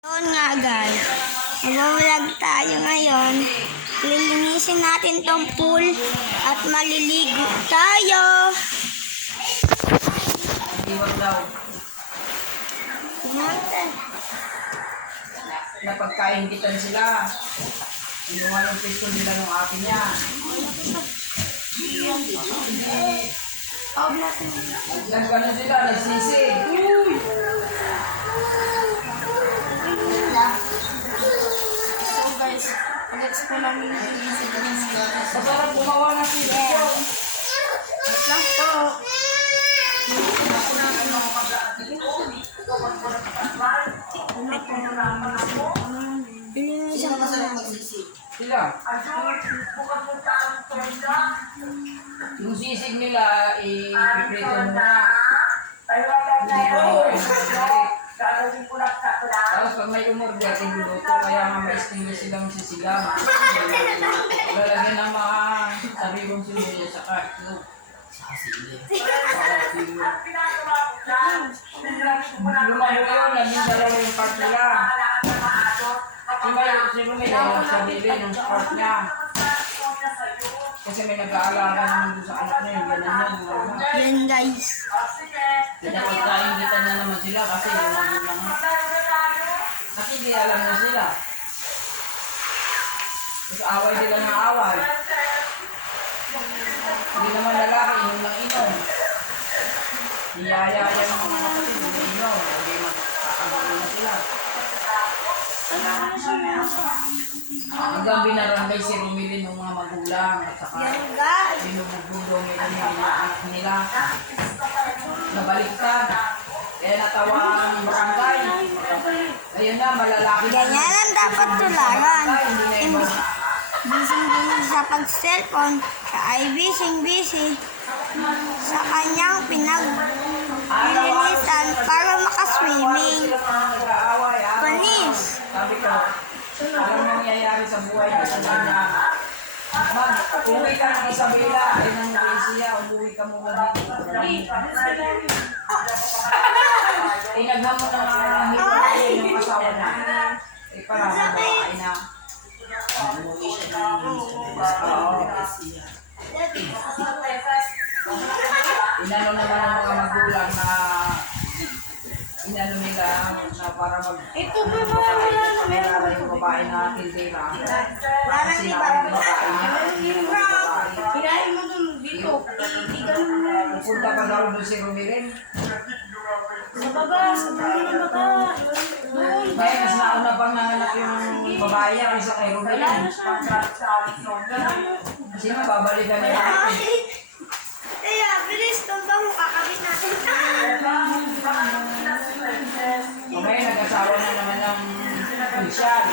Noon nga guys, mag-vlog tayo ngayon. Lilinisin natin tong pool at maliligo tayo. Iwan daw. Natin. Napagkaingitan sila. Inuha ng pisto nila ng ate niya. Nagano sila, nagsisi. So guys, next po namin lilinisin ng Masarap gumawa ng pisto. Wait lang po. Lilinisin ko na. Sila. Yung sisig nila, i-prito muna. Tapos pag may umorder, iluluto. Kaya nga ma-extinguish silang sisigang. Lalagyan ng mga sariwang sinuya sa karto. Lumayo yun, naging dalawa yung part nila. Si Lumayo yung sarili ng part niya. Kasi may nag-aalaga naman doon sa anak niya, yung ganun yun. Yan guys. Pinapagkaingitan na naman sila kasi yung magulang. Kasi di alam na sila. Tapos away sila ng away. Hindi naman lalaki, inom ng inom. Niyaya yung mga kapatid, hindi inom. Hindi magkakagulo na sila. Hanggang binaranggay si Rumilin ng mga magulang at saka Yan guys. binubugbog nila yung anak nila. Nabaliktad. Kaya natawa ang barangay. Ayun na, malalaki. Ganyan ang dapat tularan. Hindi na iba. Busy sa pag-cellphone. Siya ay busy sa kanyang pinaglilinisan para makaswimming. Nag-aaway, ah. Panis. Sabi ko, alam nangyayari sa buhay ko sa ganyan. Uwi ka ng Isabela, ay nang Malaysia, umuwi ka muna dito. Inaghan mo na nga hiwalay ng asawa na. Eh parang babae na. Inano naman ang mga magulang na inano nila na para Ito ba wala na meron? yung babae na tindera. Wala Kasi na na yung babae niya. Kinain mo dun dito. Pupunta pa daw doon si Rumirin. Sa baba, sa dulo ng baba. Kaya mas nauna pang nanganak yung babae niya kaysa kay Rumirin. Kasi nga babalikan niya. Kaya, bilis, tumbang mo, kakabit natin. Mamaya nag-asawa na naman ng Michelle.